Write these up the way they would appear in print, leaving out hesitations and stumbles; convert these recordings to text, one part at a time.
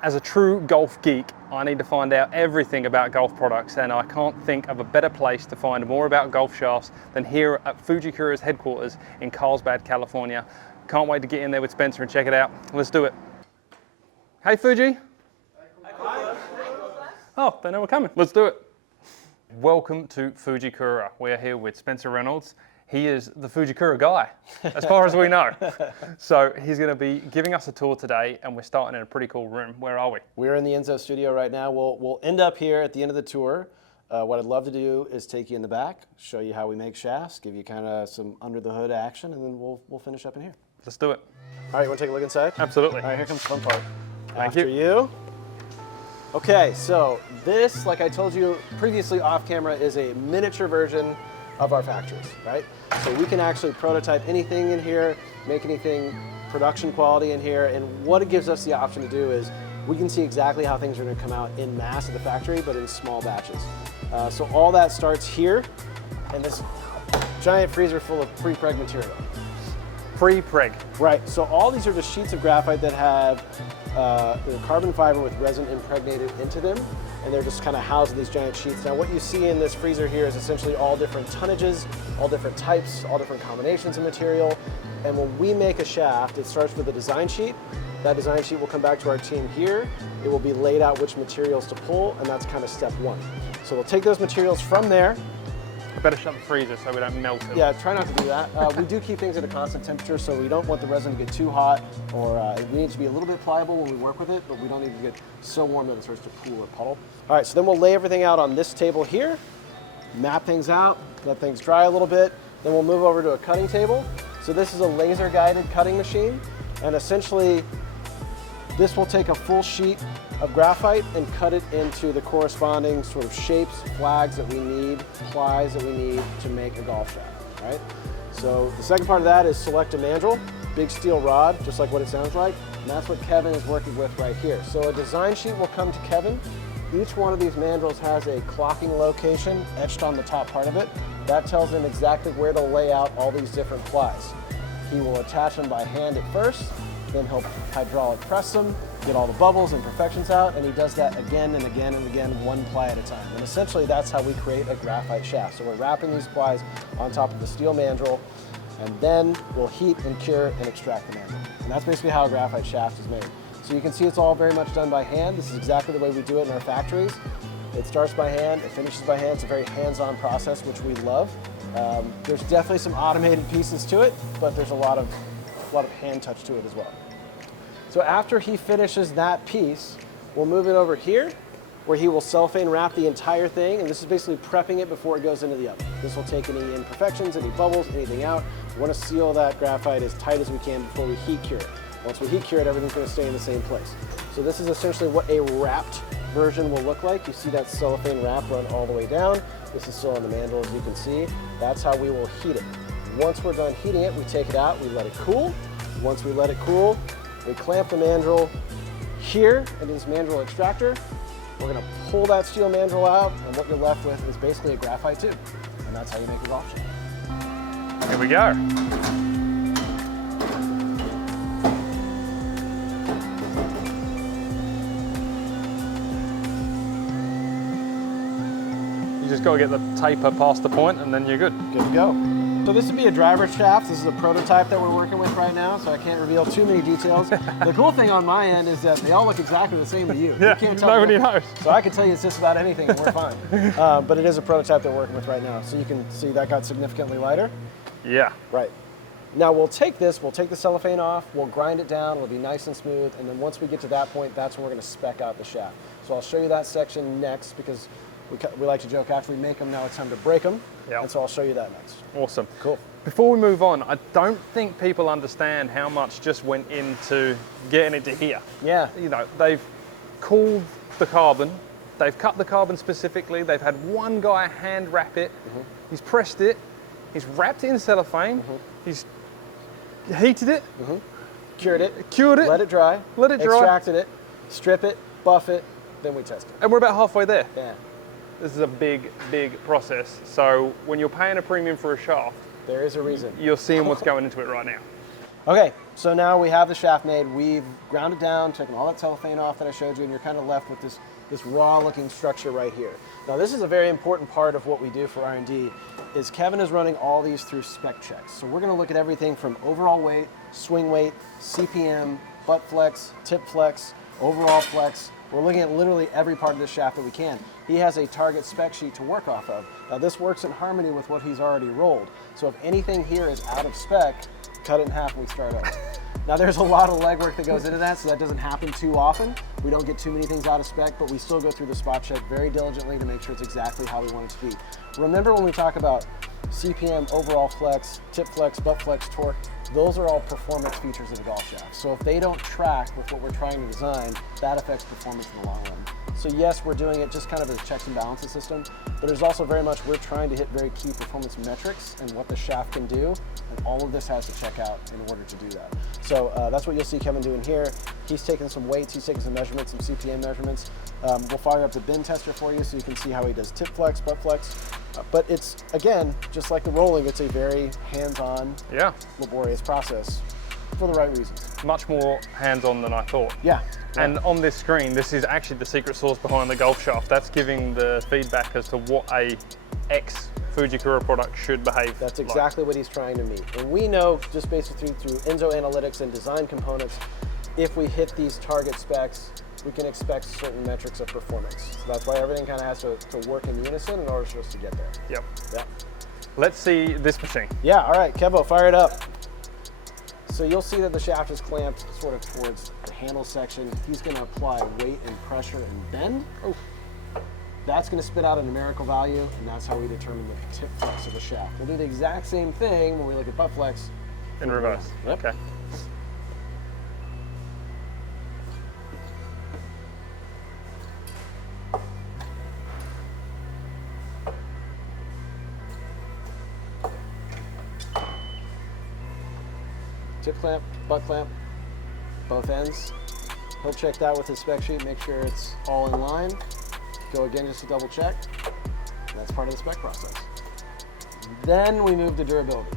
As a true golf geek, I need to find out everything about golf products, and I can't think of a better place to find more about golf shafts than here at Fujikura's headquarters in Carlsbad, California. Can't wait to get in there with Spencer and check it out. Let's do it. Hey Fuji. Oh, they know we're coming. Let's do it. Welcome to Fujikura. We're here with Spencer Reynolds. He is the Fujikura guy, as far as we know. So he's going to be giving us a tour today, and we're starting in a pretty cool room. Where are we? We're in the Enzo studio right now. We'll end up here at the end of the tour. What I'd love to do is take you in the back, show you how we make shafts, give you kind of some under the hood action, and then we'll finish up in here. Let's do it. All right, you want to take a look inside? Absolutely. All right, here comes the fun part. Thank After you. Okay, so this, like I told you previously off camera, is a miniature version of our factories, right? So we can actually prototype anything in here, make anything production quality in here, and what it gives us the option to do is we can see exactly how things are going to come out in mass at the factory, but in small batches. So all that starts here, in this giant freezer full of pre-preg material. Pre-preg. Right, so all these are just sheets of graphite that have carbon fiber with resin impregnated into them, and they're just kind of housed in these giant sheets. Now what you see in this freezer here is essentially all different tonnages, all different types, all different combinations of material, and when we make a shaft, it starts with a design sheet. That design sheet will come back to our team here. It will be laid out which materials to pull, and that's kind of step one. So we'll take those materials from there. I better shut the freezer so we don't melt it. Yeah, try not to do that. We do keep things at a constant temperature, so we don't want the resin to get too hot, or we need to be a little bit pliable when we work with it, but we don't need to get so warm that it starts to pool or puddle. All right, so then we'll lay everything out on this table here, map things out, let things dry a little bit, then we'll move over to a cutting table. So this is a laser-guided cutting machine, and essentially this will take a full sheet of graphite and cut it into the corresponding sort of shapes, flags that we need, plies that we need to make a golf shaft, right? So the second part of that is select a mandrel, big steel rod, just like what it sounds like, and that's what Kevin is working with right here. So a design sheet will come to Kevin. Each one of these mandrels has a clocking location etched on the top part of it. That tells him exactly where to lay out all these different plies. He will attach them by hand at first, then he'll hydraulic press them, get all the bubbles and imperfections out, and he does that again and again and again, one ply at a time. And essentially that's how we create a graphite shaft. So we're wrapping these plies on top of the steel mandrel, and then we'll heat and cure and extract the mandrel. And that's basically how a graphite shaft is made. So you can see it's all very much done by hand. This is exactly the way we do it in our factories. It starts by hand, it finishes by hand. It's a very hands-on process, which we love. There's definitely some automated pieces to it, but there's a lot of hand touch to it as well. So after he finishes that piece, we'll move it over here where he will cellophane wrap the entire thing, and this is basically prepping it before it goes into the oven. This will take any imperfections, any bubbles, anything out. We want to seal that graphite as tight as we can before we heat cure it. Once we heat cure it, everything's going to stay in the same place. So this is essentially what a wrapped version will look like. You see that cellophane wrap run all the way down. This is still on the mandrel, as you can see. That's how we will heat it. Once we're done heating it, we take it out, we let it cool. Once we let it cool, we clamp the mandrel here in this mandrel extractor. We're going to pull that steel mandrel out, and what you're left with is basically a graphite tube. And that's how you make a golf shaft. Here we go. You just got to get the taper past the point, and then you're good. Good to go. So this would be a driver's shaft. This is a prototype that we're working with right now, so I can't reveal too many details. The cool thing on my end is that they all look exactly the same to you. Yeah, you can't tell nobody knows. So I can tell you it's just about anything and we're fine. But it is a prototype that we're working with right now. So you can see that got significantly lighter. Yeah. Right. Now we'll take the cellophane off, we'll grind it down, it'll be nice and smooth, and then once we get to that point, that's when we're going to spec out the shaft. So I'll show you that section next, because we like to joke, after we make them, now it's time to break them. Yep. And so I'll show you that next. Awesome. Cool. Before we move on, I don't think people understand how much just went into getting it to here. Yeah. You know, they've cooled the carbon, they've cut the carbon specifically, they've had one guy hand wrap it, he's pressed it, he's wrapped it in cellophane, he's heated it, cured it, let it dry, extracted it, strip it, buff it, then we test it. And we're about halfway there. Yeah. This is a big, big process. So when you're paying a premium for a shaft, there is a reason. You're seeing what's going into it right now. Okay, so now we have the shaft made. We've ground it down, taken all that cellophane off that I showed you, and you're kind of left with this raw looking structure right here. Now this is a very important part of what we do for R&D, is Kevin is running all these through spec checks. So we're gonna look at everything from overall weight, swing weight, CPM, butt flex, tip flex, overall flex. We're looking at literally every part of this shaft that we can. He has a target spec sheet to work off of. Now this works in harmony with what he's already rolled. So if anything here is out of spec, cut it in half and we start over. Now there's a lot of legwork that goes into that, so that doesn't happen too often. We don't get too many things out of spec, but we still go through the spot check very diligently to make sure it's exactly how we want it to be. Remember when we talk about CPM, overall flex, tip flex, butt flex, torque, those are all performance features of the golf shaft. So if they don't track with what we're trying to design, that affects performance in the long run. So yes, we're doing it just kind of as a checks and balances system, but there's also very much, we're trying to hit very key performance metrics and what the shaft can do, and all of this has to check out in order to do that. So that's what you'll see Kevin doing here. He's taking some weights, he's taking some measurements, some CPM measurements. We'll fire up the bin tester for you so you can see how he does tip flex, butt flex. But it's, again, just like the rolling, it's a very hands-on, laborious process for the right reasons. Much more hands-on than I thought. Yeah. And on this screen, this is actually the secret sauce behind the golf shaft. That's giving the feedback as to what a ex Fujikura product should behave. That's exactly what he's trying to meet. And we know, just basically through Enzo analytics and design components, if we hit these target specs, we can expect certain metrics of performance. So that's why everything kind of has to work in unison in order for us to get there. Yep. Yeah. Let's see this machine. Yeah, all right, Kevo, fire it up. So you'll see that the shaft is clamped sort of towards the handle section. He's gonna apply weight and pressure and bend. Oh. That's gonna spit out a numerical value, and that's how we determine the tip flex of the shaft. We'll do the exact same thing when we look at butt flex. In reverse. Yep. Okay. Tip clamp, butt clamp, both ends. He'll check that with his spec sheet, make sure it's all in line. Go again just to double check. That's part of the spec process. Then we move to durability.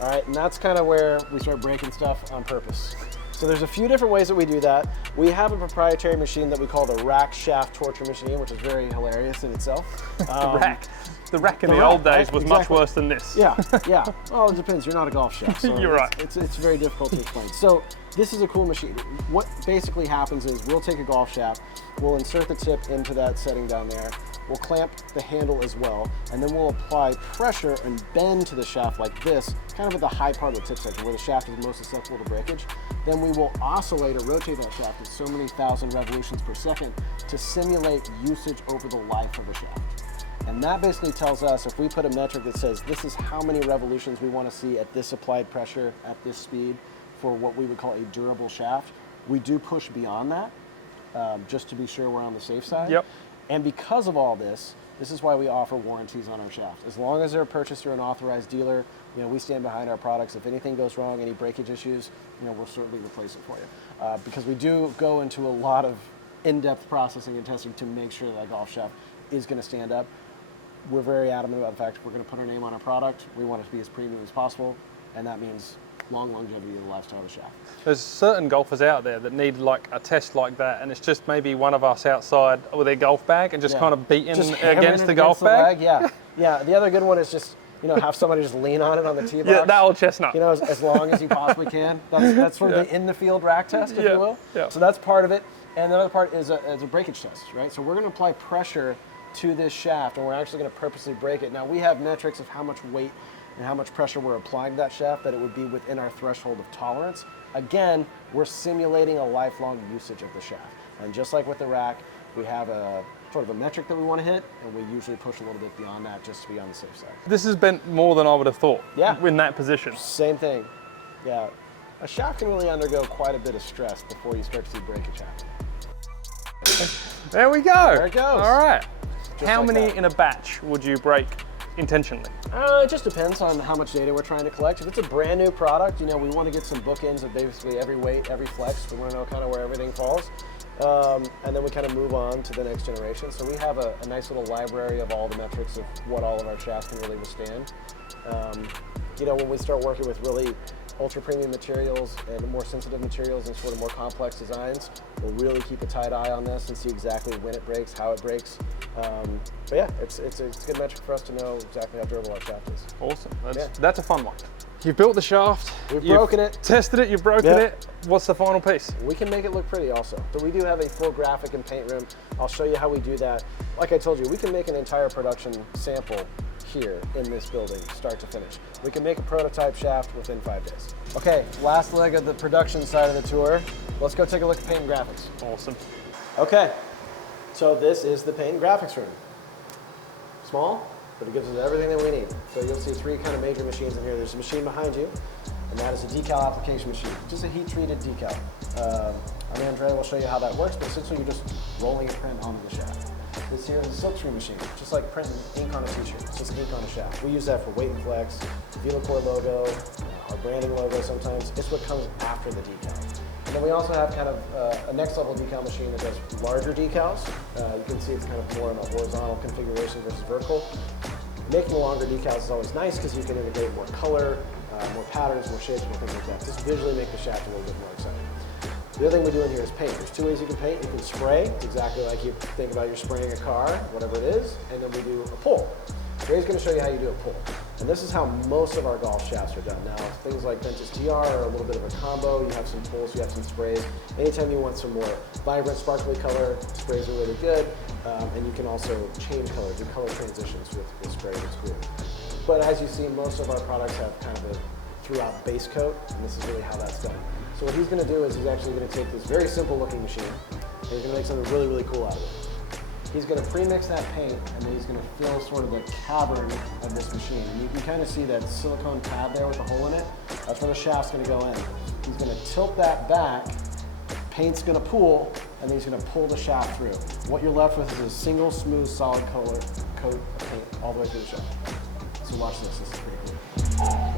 All right, and that's kind of where we start breaking stuff on purpose. So there's a few different ways that we do that. We have a proprietary machine that we call the rack shaft torture machine, which is very hilarious in itself. The rack in the old days was much worse than this. Yeah, yeah. Well, it depends. You're not a golf shaft. So You're right. It's very difficult to explain. So this is a cool machine. What basically happens is we'll take a golf shaft, we'll insert the tip into that setting down there, we'll clamp the handle as well, and then we'll apply pressure and bend to the shaft like this, kind of at the high part of the tip section where the shaft is most susceptible to breakage. Then we will oscillate or rotate that shaft at so many thousand revolutions per second to simulate usage over the life of the shaft. And that basically tells us, if we put a metric that says this is how many revolutions we want to see at this applied pressure at this speed for what we would call a durable shaft, we do push beyond that just to be sure we're on the safe side. Yep. And because of all this, this is why we offer warranties on our shafts. As long as they're purchased through an authorized dealer, we stand behind our products. If anything goes wrong, any breakage issues, we'll certainly replace it for you. Because we do go into a lot of in-depth processing and testing to make sure that golf shaft is going to stand up. We're very adamant about the fact we're going to put our name on our product. We want it to be as premium as possible, and that means long longevity of the lifestyle of the shaft. There's certain golfers out there that need like a test like that, and it's just maybe one of us outside with their golf bag and just kind of beating against the golf bag. Yeah, yeah. The other good one is just have somebody just lean on it on the tee box. Yeah, that old chestnut. As long as you possibly can. That's sort of the in the field rack test, if you will. Yeah. So that's part of it, and the other part is a breakage test, right? So we're going to apply pressure to this shaft, and we're actually going to purposely break it. Now we have metrics of how much weight and how much pressure we're applying to that shaft that it would be within our threshold of tolerance. Again, we're simulating a lifelong usage of the shaft. And just like with the rack, we have a sort of a metric that we want to hit, and we usually push a little bit beyond that just to be on the safe side. This has been more than I would have thought. Yeah. In that position. Same thing. Yeah. A shaft can really undergo quite a bit of stress before you start to see breakage happen. There we go. There it goes. All right. Just How like many that. in a batch would you break intentionally? It just depends on how much data we're trying to collect. If it's a brand new product, we want to get some bookends of basically every weight, every flex. We want to know kind of where everything falls. And then we kind of move on to the next generation. So we have a nice little library of all the metrics of what all of our shafts can really withstand. When we start working with really ultra premium materials and more sensitive materials and sort of more complex designs, we'll really keep a tight eye on this and see exactly when it breaks, how it breaks. But yeah, it's a good metric for us to know exactly how durable our shaft is. Awesome. That's a fun one. You've built the shaft. We've broken it. Tested it, you've broken it. What's the final piece? We can make it look pretty also. So we do have a full graphic and paint room. I'll show you how we do that. Like I told you, we can make an entire production sample here in this building, start to finish. We can make a prototype shaft within 5 days. Okay, last leg of the production side of the tour. Let's go take a look at paint and graphics. Awesome. Okay, so this is the paint and graphics room. Small, but it gives us everything that we need. So you'll see 3 kind of major machines in here. There's a machine behind you, and that is a decal application machine, just a heat-treated decal. Andrea will show you how that works, but essentially you're just rolling a print onto the shaft. This here is a silkscreen machine, just like printing ink on a t-shirt. It's just ink on a shaft. We use that for weight and flex, velocore logo, our branding logo sometimes. It's what comes after the decal. And then we also have kind of a next level decal machine that does larger decals. You can see it's kind of more in a horizontal configuration versus vertical. Making longer decals is always nice because you can integrate more color, more patterns, more shapes, more things like that. Just visually make the shaft a little bit more exciting. The other thing we do in here is paint. There's 2 ways you can paint. You can spray, exactly like you think about you're spraying a car, whatever it is, and then we do a pull. Ray's going to show you how you do a pull. And this is how most of our golf shafts are done. Now, things like Ventus TR are a little bit of a combo. You have some pulls, you have some sprays. Anytime you want some more vibrant, sparkly color, sprays are really good. And you can also change color, do color transitions with spray, it's cool. But as you see, most of our products have kind of a throughout base coat, and this is really how that's done. So what he's going to do is he's actually going to take this very simple looking machine, and he's going to make something really, really cool out of it. He's going to pre-mix that paint, and then he's going to fill sort of the cavern of this machine. And you can kind of see that silicone pad there with the hole in it. That's where the shaft's going to go in. He's going to tilt that back, paint's going to pool, and then he's going to pull the shaft through. What you're left with is a single smooth solid color coat of paint all the way through the shaft. So watch this is pretty cool.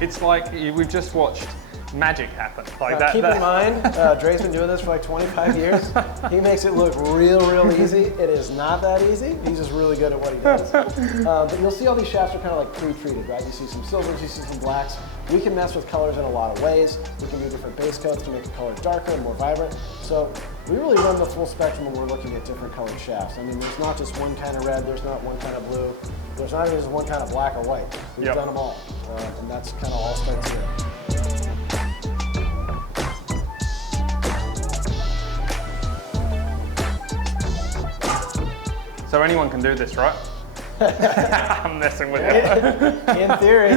It's like we've just watched magic happen. Like keep in mind, Dre's been doing this for like 25 years. He makes it look real easy. It is not that easy. He's just really good at what he does. But you'll see all these shafts are kind of like pre-treated, right? You see some silvers, you see some blacks. We can mess with colors in a lot of ways. We can do different base coats to make the color darker and more vibrant. So we really run the full spectrum when we're looking at different colored shafts. I mean, there's not just one kind of red, there's not one kind of blue, there's not even just one kind of black or white. We've done them all. And that's kind of all starts here. So anyone can do this, right? I'm messing with you. In theory.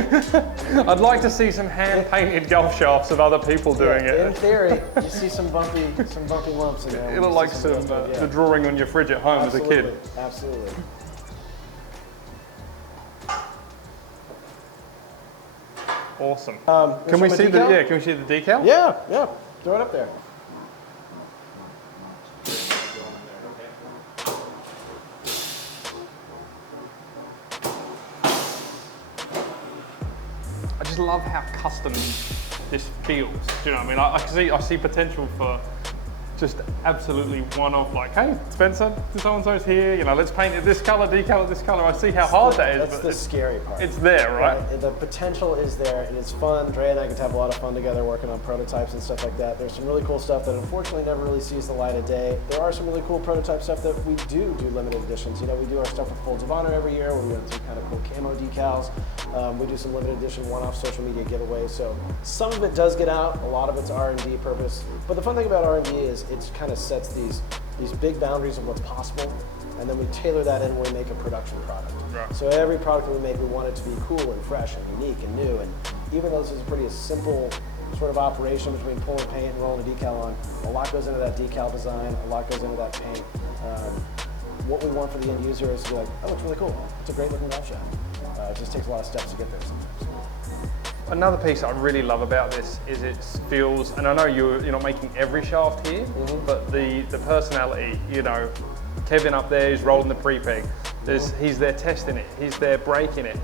I'd like to see some hand-painted golf shafts of other people doing it. In theory, you see some bumpy lumps in there. It looked like the drawing on your fridge at home as a kid. Absolutely. Awesome. Can we see the decal? Can we see the decal? Yeah. Throw it up there. I just love how custom this feels. Do you know what I mean? I see potential for just absolutely one-off, like, hey, Spencer, so-and-so's here, you know, let's paint it this color, decal it this color. I see how hard that is. That's the scary part. It's there, right? The potential is there, and it's fun. Dre and I get to have a lot of fun together working on prototypes and stuff like that. There's some really cool stuff that unfortunately never really sees the light of day. There are some really cool prototype stuff that we do limited editions. You know, we do our stuff with Folds of Honor every year, where we run some kind of cool camo decals. We do some limited edition one-off social media giveaways. So some of it does get out, a lot of it's R&D purpose. But the fun thing about R&D is it kind of sets these big boundaries of what's possible, and then we tailor that in when we make a production product. Right. So every product that we make, we want it to be cool and fresh and unique and new. And even though this is a pretty simple sort of operation between pulling paint and rolling a decal on, a lot goes into that decal design, a lot goes into that paint. What we want for the end user is to be like, oh, it's really cool. It's a great looking golf shaft. It just takes a lot of steps to get there sometimes. Another piece I really love about this is it feels, and I know you're not making every shaft here, but the personality, you know, Kevin up there is rolling the pre-peg. He's there testing it, he's there breaking it.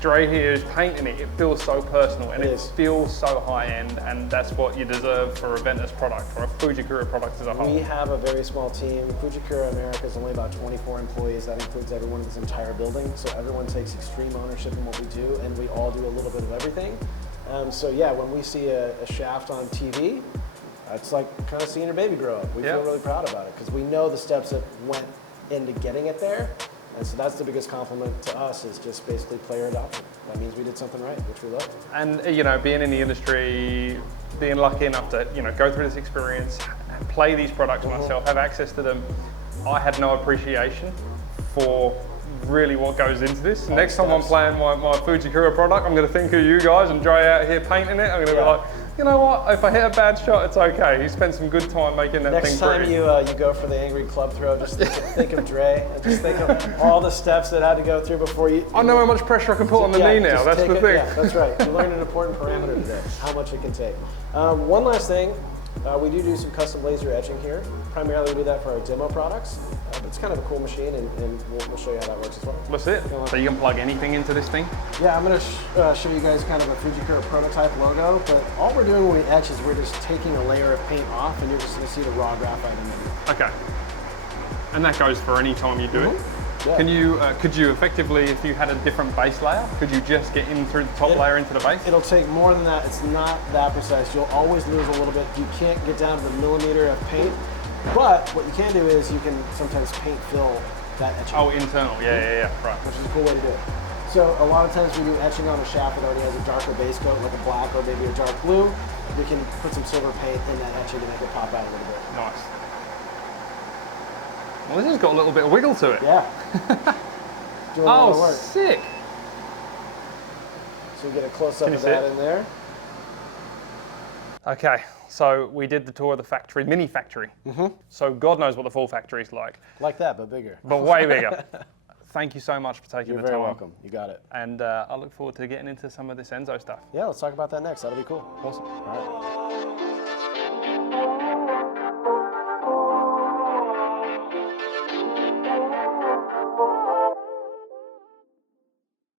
Dre here is painting it, it feels so personal and it is. feels so high end, and that's what you deserve for a Ventus product, or a Fujikura product as a whole. We have a very small team. Fujikura America is only about 24 employees. That includes everyone in this entire building. So everyone takes extreme ownership in what we do, and we all do a little bit of everything. So yeah, when we see a shaft on TV, it's like kind of seeing your baby grow up. We feel really proud about it because we know the steps that went into getting it there. And so that's the biggest compliment to us, is just basically player adoption. That means we did something right, which we love. And you know, being in the industry, being lucky enough to go through this experience, play these products myself, have access to them, I had no appreciation for really what goes into this. Next time I'm playing my Fujikura product, I'm going to think of you guys and Dre out here painting it. I'm going to be like, you know what, if I hit a bad shot, it's okay. You spent some good time making that thing pretty. Next time you go for the angry club throw, just think of Dre, and just think of all the steps that had to go through before you... I know how much pressure I can put on the knee now, that's the thing. Yeah, that's right. You learned an important parameter today, how much it can take. One last thing, we do some custom laser etching here. Primarily we do that for our demo products, but it's kind of a cool machine, and we'll show you how that works as well. That's it. So you can plug anything into this thing? Yeah, I'm going to show you guys kind of a Fujikura prototype logo, but all we're doing when we etch is we're just taking a layer of paint off, and you're just going to see the raw graphite in there. Okay. And that goes for any time you do it? Yeah. Can you, could you effectively, if you had a different base layer, could you just get in through the top layer into the base? It'll take more than that. It's not that precise. You'll always lose a little bit. You can't get down to the millimeter of paint, but what you can do is you can sometimes paint fill that etching. Oh, internal, yeah, right. Which is a cool way to do it. So a lot of times we do etching on a shaft that already has a darker base coat, like a black or maybe a dark blue. We can put some silver paint in that etching to make it pop out a little bit. Nice. Well, this has got a little bit of wiggle to it. Yeah. Doing a lot of work. Sick. So you get a close-up of that in there. Okay, so we did the tour of the factory, mini factory. So God knows what the full factory's like. Like that, but bigger. But way bigger. Thank you so much for taking the time. You're very welcome. You got it. And I look forward to getting into some of this Enzo stuff. Yeah, let's talk about that next. That'll be cool. Awesome. All right.